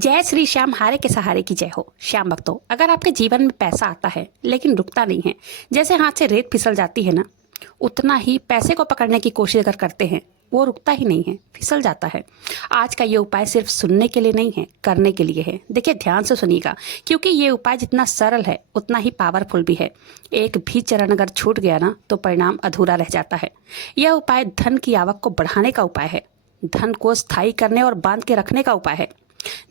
जय श्री श्याम, हारे के सहारे की जय हो। श्याम भक्तों, अगर आपके जीवन में पैसा आता है लेकिन रुकता नहीं है, जैसे हाथ से रेत फिसल जाती है ना, उतना ही पैसे को पकड़ने की कोशिश अगर करते हैं, वो रुकता ही नहीं है, फिसल जाता है। आज का ये उपाय सिर्फ सुनने के लिए नहीं है, करने के लिए है। देखिए, ध्यान से सुनिएगा, क्योंकि ये उपाय जितना सरल है उतना ही पावरफुल भी है। एक भी चरण अगर छूट गया ना, तो परिणाम अधूरा रह जाता है। यह उपाय धन की आवक को बढ़ाने का उपाय है, धन को स्थायी करने और बांध के रखने का उपाय है।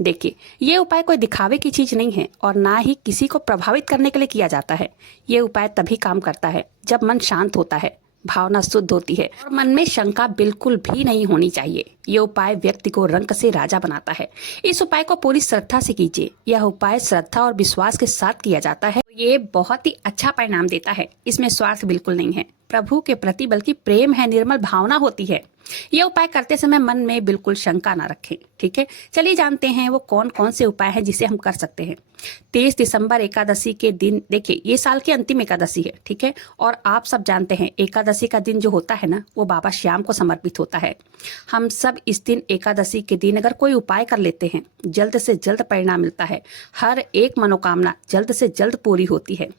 देखिए, ये उपाय कोई दिखावे की चीज नहीं है और ना ही किसी को प्रभावित करने के लिए किया जाता है। ये उपाय तभी काम करता है जब मन शांत होता है, भावना शुद्ध होती है और मन में शंका बिल्कुल भी नहीं होनी चाहिए। ये उपाय व्यक्ति को रंक से राजा बनाता है। इस उपाय को पूरी श्रद्धा से कीजिए। यह उपाय श्रद्धा और विश्वास के साथ किया जाता है। ये बहुत ही अच्छा परिणाम देता है। इसमें स्वार्थ बिल्कुल नहीं है प्रभु के प्रति, बल्कि प्रेम है, निर्मल भावना होती है। यह उपाय करते समय मन में बिल्कुल शंका ना रखें। ठीक है, चलिए जानते हैं वो कौन कौन से उपाय हैं जिसे हम कर सकते हैं। 23 दिसंबर एकादशी के दिन, देखिए ये साल की अंतिम एकादशी है। ठीक है, और आप सब जानते हैं एकादशी का दिन जो होता है ना, वो बाबा श्याम को समर्पित होता है। हम सब इस दिन एकादशी के दिन अगर कोई उपाय कर लेते हैं, जल्द से जल्द परिणाम मिलता है। हर एक मनोकामना जल्द से जल्द पूरी होती है।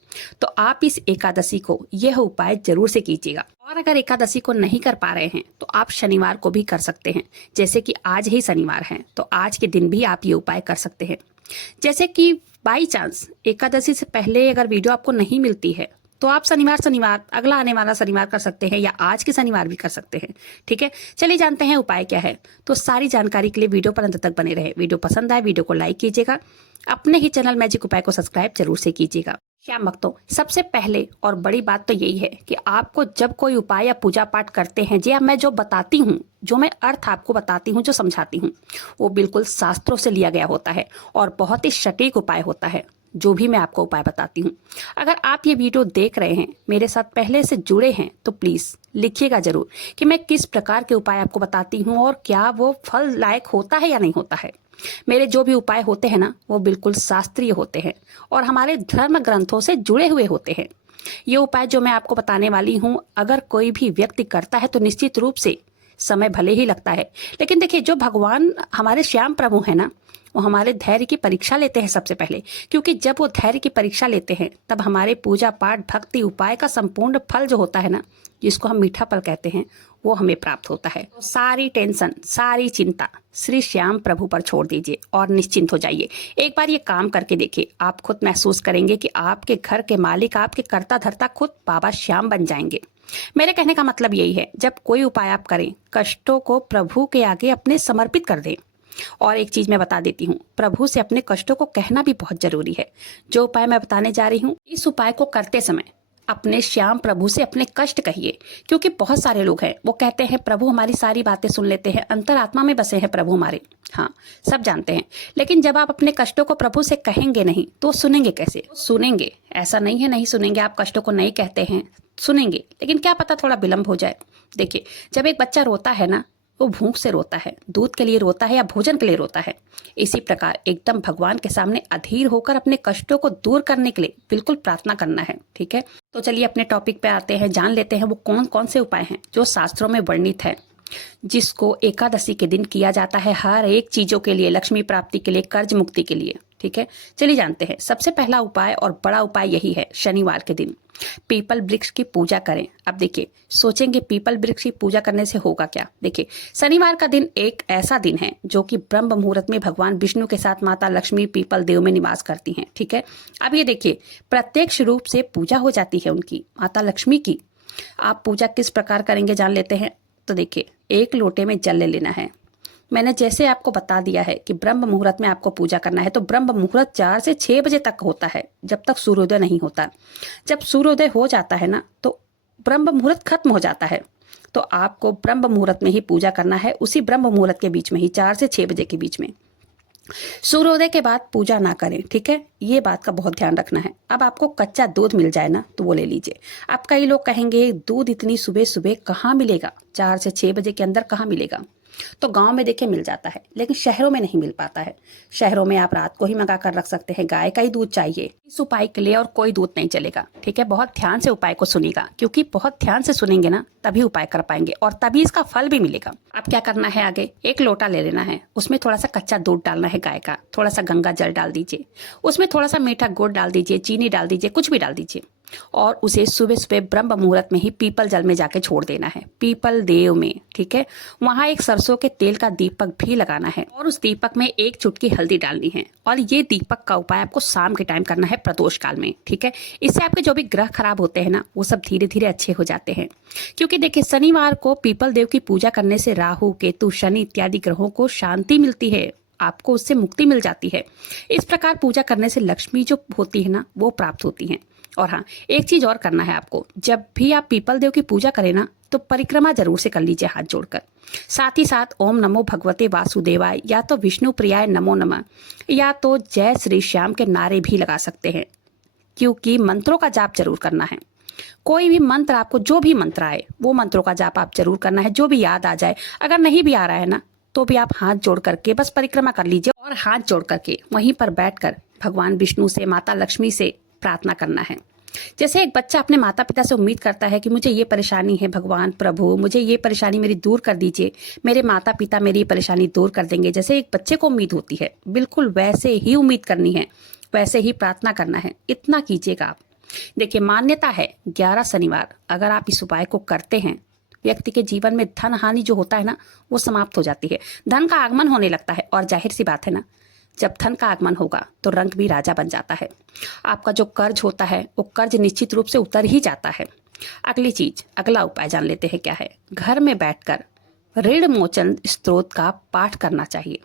तो आप इस एकादशी को यह उपाय जरूर से कीजिएगा। और अगर एकादशी को नहीं कर पा रहे हैं तो आप शनिवार को भी कर सकते हैं। जैसे कि आज ही शनिवार है, तो आज के दिन भी आप ये उपाय कर सकते हैं। जैसे कि बाई चांस एकादशी से पहले अगर वीडियो आपको नहीं मिलती है, तो आप शनिवार अगला आने वाला शनिवार कर सकते हैं, या आज के शनिवार भी कर सकते हैं। ठीक है, चलिए जानते हैं उपाय क्या है। तो सारी जानकारी के लिए वीडियो पर अंत तक बने रहे। वीडियो पसंद आए वीडियो को लाइक कीजिएगा, अपने ही चैनल मैजिक उपाय को सब्सक्राइब जरूर से कीजिएगा। श्याम भक्तों, सबसे पहले और बड़ी बात तो यही है कि आपको जब कोई उपाय या पूजा पाठ करते हैं, जी मैं जो बताती हूँ, जो मैं अर्थ आपको बताती हूँ, जो समझाती हूँ, वो बिल्कुल शास्त्रों से लिया गया होता है और बहुत ही सटीक उपाय होता है। जो भी मैं आपको उपाय बताती हूँ, अगर आप ये वीडियो देख रहे हैं, मेरे साथ पहले से जुड़े हैं, तो प्लीज लिखिएगा जरूर कि मैं किस प्रकार के उपाय आपको बताती हूँ और क्या वो फल लायक होता है या नहीं होता है। मेरे जो भी उपाय होते हैं ना, वो बिल्कुल शास्त्रीय होते हैं और हमारे धर्म ग्रंथों से जुड़े हुए होते हैं। ये उपाय जो मैं आपको बताने वाली हूँ, अगर कोई भी व्यक्ति करता है तो निश्चित रूप से समय भले ही लगता है, लेकिन देखिए, जो भगवान हमारे श्याम प्रभु है ना, वो हमारे धैर्य की परीक्षा लेते हैं सबसे पहले। क्योंकि जब वो धैर्य की परीक्षा लेते हैं, तब हमारे पूजा पाठ भक्ति उपाय का संपूर्ण फल जो होता है ना, जिसको हम मीठा फल कहते हैं, वो हमें प्राप्त होता है। तो सारी टेंशन, सारी चिंता श्री श्याम प्रभु पर छोड़ दीजिए और निश्चिंत हो जाइए। एक बार ये काम करके देखिए, आप खुद महसूस करेंगे कि आपके घर के मालिक, आपके कर्ता धर्ता खुद बाबा श्याम बन जाएंगे। मेरे कहने का मतलब यही है, जब कोई उपाय आप करें, कष्टों को प्रभु के आगे अपने समर्पित कर दें। और एक चीज मैं बता देती हूँ, प्रभु से अपने कष्टों को कहना भी बहुत जरूरी है। जो उपाय मैं बताने जा रही हूँ, इस उपाय को करते समय अपने श्याम प्रभु से अपने कष्ट कहिए। क्योंकि बहुत सारे लोग हैं, वो कहते हैं प्रभु हमारी सारी बातें सुन लेते हैं, अंतरात्मा में बसे हैं प्रभु हमारे। हाँ, सब जानते हैं, लेकिन जब आप अपने कष्टों को प्रभु से कहेंगे नहीं, तो सुनेंगे कैसे? सुनेंगे, ऐसा नहीं है नहीं सुनेंगे, आप कष्टों को नहीं कहते हैं, सुनेंगे, लेकिन क्या पता थोड़ा विलंब हो जाए। देखिए, जब एक बच्चा रोता है ना, वो भूख से रोता है, दूध के लिए रोता है या भोजन के लिए रोता है। इसी प्रकार एकदम भगवान के सामने अधीर होकर अपने कष्टों को दूर करने के लिए बिल्कुल प्रार्थना करना है। ठीक है, तो चलिए अपने टॉपिक पे आते हैं, जान लेते हैं वो कौन कौन से उपाय हैं जो शास्त्रों में वर्णित है, जिसको एकादशी के दिन किया जाता है हर एक चीजों के लिए, लक्ष्मी प्राप्ति के लिए, कर्ज मुक्ति के लिए। ठीक है, चलिए जानते हैं। सबसे पहला उपाय और बड़ा उपाय यही है, शनिवार के दिन पीपल वृक्ष की पूजा करें। अब देखिए, सोचेंगे पीपल वृक्ष की पूजा करने से होगा क्या? देखिए, शनिवार का दिन एक ऐसा दिन है जो कि ब्रह्म मुहूर्त में भगवान विष्णु के साथ माता लक्ष्मी पीपल देव में निवास करती हैं। ठीक है, अब ये देखिए, प्रत्यक्ष रूप से पूजा हो जाती है उनकी, माता लक्ष्मी की। आप पूजा किस प्रकार करेंगे जान लेते हैं। तो देखिए, एक लोटे में जल ले लेना है। मैंने जैसे आपको बता दिया है कि ब्रह्म मुहूर्त में आपको पूजा करना है, तो ब्रह्म मुहूर्त 4 से 6 बजे तक होता है, जब तक सूर्योदय नहीं होता। जब सूर्योदय हो जाता है ना, तो ब्रह्म मुहूर्त खत्म हो जाता है। तो आपको ब्रह्म मुहूर्त में ही पूजा करना है, उसी ब्रह्म मुहूर्त के बीच में ही, 4 से 6 बजे के बीच में। सूर्योदय के बाद पूजा ना करें। ठीक है, ये बात का बहुत ध्यान रखना है। अब आपको कच्चा दूध मिल जाए ना, तो वो ले लीजिए। अब कई लोग कहेंगे दूध इतनी सुबह सुबह कहाँ मिलेगा, 4 से 6 बजे के अंदर कहाँ मिलेगा? तो गांव में देखिए मिल जाता है, लेकिन शहरों में नहीं मिल पाता है। शहरों में आप रात को ही मंगा कर रख सकते हैं, गाय का ही दूध चाहिए। इस उपाय के लिए और कोई दूध नहीं चलेगा, ठीक है। बहुत ध्यान से उपाय को सुनिएगा, क्योंकि बहुत ध्यान से सुनेंगे ना तभी उपाय कर पाएंगे और तभी इसका फल भी मिलेगा। अब क्या करना है, आगे एक लोटा ले लेना है, उसमें थोड़ा सा कच्चा दूध डालना है गाय का, थोड़ा सा गंगा जल डाल दीजिए, उसमें थोड़ा सा मीठा गुड़ डाल दीजिए, चीनी डाल दीजिए, कुछ भी डाल दीजिए, और उसे सुबह सुबह ब्रह्म मुहूर्त में ही पीपल जल में जाके छोड़ देना है, पीपल देव में, ठीक है। वहां एक सरसों के तेल का दीपक भी लगाना है और उस दीपक में एक चुटकी हल्दी डालनी है। और ये दीपक का उपाय आपको शाम के टाइम करना है, प्रदोष काल में, ठीक है। इससे आपके जो भी ग्रह खराब होते हैं ना, वो सब धीरे धीरे अच्छे हो जाते हैं। क्योंकि देखिए शनिवार को पीपल देव की पूजा करने से राहु केतु शनि इत्यादि ग्रहों को शांति मिलती है, आपको उससे मुक्ति मिल जाती है। इस प्रकार पूजा करने से लक्ष्मी जो होती है ना, वो प्राप्त होती है। और हाँ, एक चीज और करना है आपको, जब भी आप पीपल देव की पूजा करें ना, तो परिक्रमा जरूर से कर लीजिए हाथ जोड़कर। साथ ही साथ ओम नमो भगवते वासुदेवाय, या तो विष्णु प्रियाय नमो नमः, या तो जय श्री श्याम के नारे भी लगा सकते हैं, क्योंकि मंत्रों का जाप जरूर करना है। कोई भी मंत्र आपको, जो भी मंत्र आए वो मंत्रों का जाप आप जरूर करना है, जो भी याद आ जाए। अगर नहीं भी आ रहा है ना, तो भी आप हाथ जोड़ करके बस परिक्रमा कर लीजिए, और हाथ जोड़ करके वहीं पर बैठकर भगवान विष्णु से, माता लक्ष्मी से प्रार्थना करना है। जैसे एक बच्चा अपने माता पिता से उम्मीद करता है कि मुझे ये परेशानी है, भगवान प्रभु मुझे ये परेशानी मेरी दूर कर दीजिए, मेरे माता पिता मेरी परेशानी दूर कर देंगे, जैसे एक बच्चे को उम्मीद होती है, बिल्कुल वैसे ही उम्मीद करनी है, वैसे ही प्रार्थना करना है। इतना कीजिएगा आप। देखिए मान्यता है 11 शनिवार अगर आप इस उपाय को करते हैं, व्यक्ति के जीवन में धन हानि जो होता है ना, वो समाप्त हो जाती है, धन का आगमन होने लगता है। और जाहिर सी बात है ना, जब धन का आगमन होगा तो रंग भी राजा बन जाता है। आपका जो कर्ज होता है वो कर्ज निश्चित रूप से उतर ही जाता है। अगली चीज, अगला उपाय जान लेते हैं क्या है। घर में बैठकर ऋण मोचन स्तोत्र का पाठ करना चाहिए।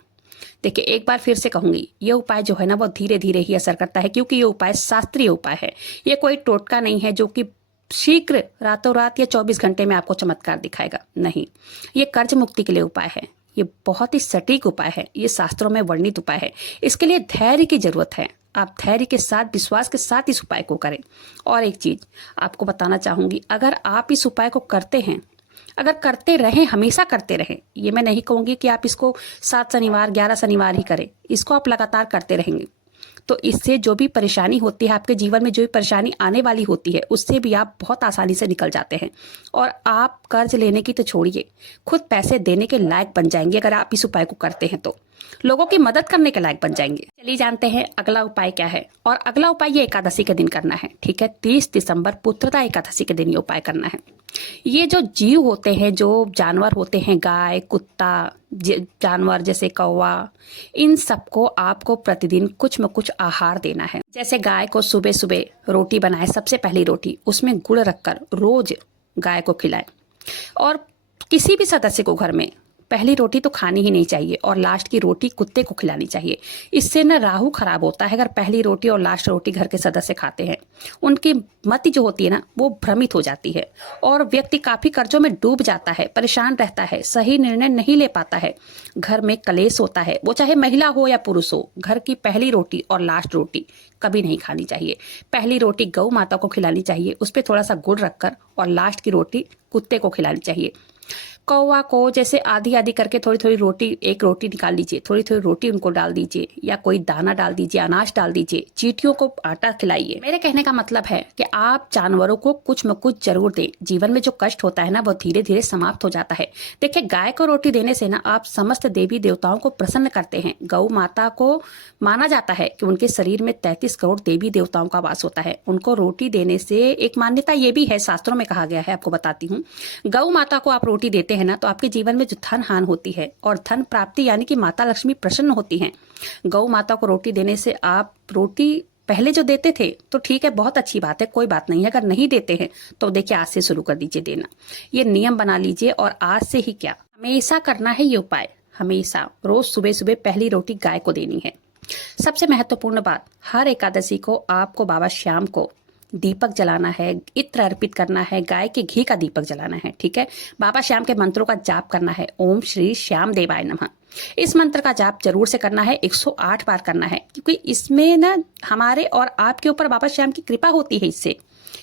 देखिए एक बार फिर से कहूंगी, ये उपाय जो है ना, वो धीरे धीरे ही असर करता है, क्योंकि ये उपाय शास्त्रीय उपाय है। ये कोई टोटका नहीं है जो कि शीघ्र रातों रात या 24 घंटे में आपको चमत्कार दिखाएगा, नहीं। ये कर्ज मुक्ति के लिए उपाय है, ये बहुत ही सटीक उपाय है, ये शास्त्रों में वर्णित उपाय है। इसके लिए धैर्य की जरूरत है, आप धैर्य के साथ, विश्वास के साथ इस उपाय को करें। और एक चीज आपको बताना चाहूंगी, अगर आप इस उपाय को करते हैं, अगर करते रहें, हमेशा करते रहें, ये मैं नहीं कहूंगी कि आप इसको 7 शनिवार 11 शनिवार ही करें, इसको आप लगातार करते रहेंगे, तो इससे जो भी परेशानी होती है आपके जीवन में, जो भी परेशानी आने वाली होती है, उससे भी आप बहुत आसानी से निकल जाते हैं। और आप कर्ज लेने की तो छोड़िए, खुद पैसे देने के लायक बन जाएंगे अगर आप इस उपाय को करते हैं, तो लोगों की मदद करने के लायक बन जाएंगे। चलिए जानते हैं अगला उपाय क्या है। और अगला उपाय ये एकादशी के दिन करना है, ठीक है। 30 दिसंबर पुत्रदा एकादशी के दिन ये उपाय करना है। ये जो जीव होते हैं, जो जानवर होते हैं, गाय कुत्ता जानवर जैसे कौवा, इन सबको आपको प्रतिदिन कुछ न कुछ आहार देना है। जैसे गाय को सुबह सुबह रोटी बनाए, सबसे पहली रोटी उसमें गुड़ रखकर रोज गाय को खिलाए। और किसी भी सदस्य को घर में पहली रोटी तो खानी ही नहीं चाहिए, और लास्ट की रोटी कुत्ते को खिलानी चाहिए। इससे न राहु खराब होता है, अगर पहली रोटी और लास्ट रोटी घर के सदस्य खाते हैं, उनकी मति जो होती है ना, वो भ्रमित हो जाती है, और व्यक्ति काफी कर्जों में डूब जाता है, परेशान रहता है, सही निर्णय नहीं ले पाता है, घर में कलेश होता है। वो चाहे महिला हो या पुरुष हो, घर की पहली रोटी और लास्ट रोटी कभी नहीं खानी चाहिए। पहली रोटी गौ माता को खिलानी चाहिए, उस पर थोड़ा सा गुड़ रखकर, और लास्ट की रोटी कुत्ते को खिलानी चाहिए। कौवा को जैसे आधी आधी करके थोड़ी थोड़ी रोटी, एक रोटी निकाल लीजिए, थोड़ी थोड़ी रोटी उनको डाल दीजिए, या कोई दाना डाल दीजिए, अनाज डाल दीजिए, चींटियों को आटा खिलाइए। मेरे कहने का मतलब है कि आप जानवरों को कुछ न कुछ जरूर दें। जीवन में जो कष्ट होता है ना, वो धीरे धीरे समाप्त हो जाता है। देखिए गाय को रोटी देने से ना आप समस्त देवी देवताओं को प्रसन्न करते हैं। गौ माता को माना जाता है कि उनके शरीर में 33 करोड़ देवी देवताओं का वास होता है। उनको रोटी देने से एक मान्यता ये भी है, शास्त्रों में कहा गया है, आपको बताती हूँ। गौ माता को आप रोटी देते है ना, तो आपके जीवन में जो धन हान होती है और धन प्राप्ति यानी कि माता लक्ष्मी प्रसन्न होती हैं। गौ माता को रोटी देने से, आप रोटी पहले जो देते थे तो ठीक है, बहुत अच्छी बात है, कोई बात नहीं है। अगर नहीं देते हैं तो देखिए आज से शुरू कर दीजिए देना, ये नियम बना लीजिए। और आज से ही क्या, हमेशा करना है ये उपाय, हमेशा रोज सुबह सुबह पहली रोटी गाय को देनी है। सबसे महत्वपूर्ण बात, हर एकादशी को आपको बाबा श्याम को दीपक जलाना है, इत्र अर्पित करना है, गाय के घी का दीपक जलाना है, ठीक है। बाबा श्याम के मंत्रों का जाप करना है, ओम श्री श्याम देवाय नमः। इस मंत्र का जाप जरूर से करना है, 108 बार करना है, क्योंकि इसमें ना हमारे और आपके ऊपर बाबा श्याम की कृपा होती है।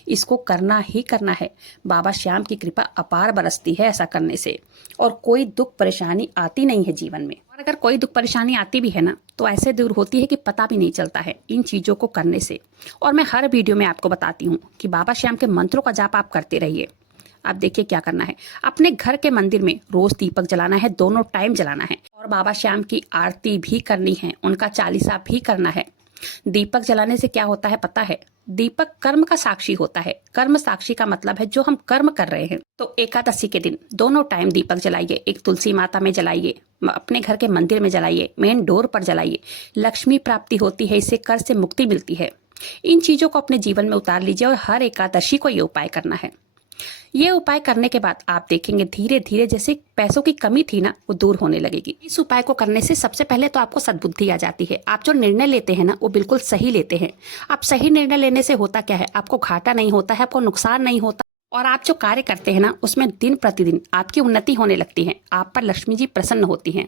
इसको करना ही करना है। बाबा श्याम की कृपा अपार बरसती है ऐसा करने से, और कोई दुख परेशानी आती नहीं है जीवन में। और अगर कोई दुख परेशानी आती भी है ना, तो ऐसे दूर होती है कि पता भी नहीं चलता है इन चीज़ों को करने से। और मैं हर वीडियो में आपको बताती हूँ कि बाबा श्याम के मंत्रों का जाप आप करते रहिए। आप देखिए क्या करना है, अपने घर के मंदिर में रोज दीपक जलाना है, दोनों टाइम जलाना है, और बाबा श्याम की आरती भी करनी है, उनका चालीसा भी करना है। दीपक जलाने से क्या होता है पता है? दीपक कर्म का साक्षी होता है। कर्म साक्षी का मतलब है जो हम कर्म कर रहे हैं। तो एकादशी के दिन दोनों टाइम दीपक जलाइए, एक तुलसी माता में जलाइए, अपने घर के मंदिर में जलाइए, मेन डोर पर जलाइए। लक्ष्मी प्राप्ति होती है, इससे कर से मुक्ति मिलती है। इन चीजों को अपने जीवन में उतार लीजिए और हर एकादशी को ये उपाय करना है। ये उपाय करने के बाद आप देखेंगे धीरे धीरे जैसे पैसों की कमी थी ना, वो दूर होने लगेगी। इस उपाय को करने से सबसे पहले तो आपको सद्बुद्धि आ जाती है। आप जो निर्णय लेते हैं ना, वो बिल्कुल सही लेते हैं। आप सही निर्णय लेने से होता क्या है, आपको घाटा नहीं होता है, आपको नुकसान नहीं होता, और आप जो कार्य करते हैं ना, उसमें दिन प्रतिदिन आपकी उन्नति होने लगती है। आप पर लक्ष्मी जी प्रसन्न होती हैं।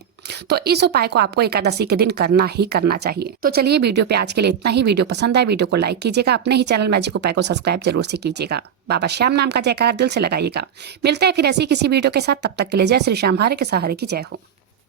तो इस उपाय को आपको एकादशी के दिन करना ही करना चाहिए। तो चलिए वीडियो पे आज के लिए इतना ही। वीडियो पसंद आए वीडियो को लाइक कीजिएगा, अपने ही चैनल मैजिक उपाय को सब्सक्राइब जरूर से कीजिएगा, बाबा श्याम नाम का जयकारा दिल से लगाइएगा। मिलते हैं फिर ऐसी किसी वीडियो के साथ, तब तक के लिए जय श्री श्याम, हरे के सहारे की जय हो।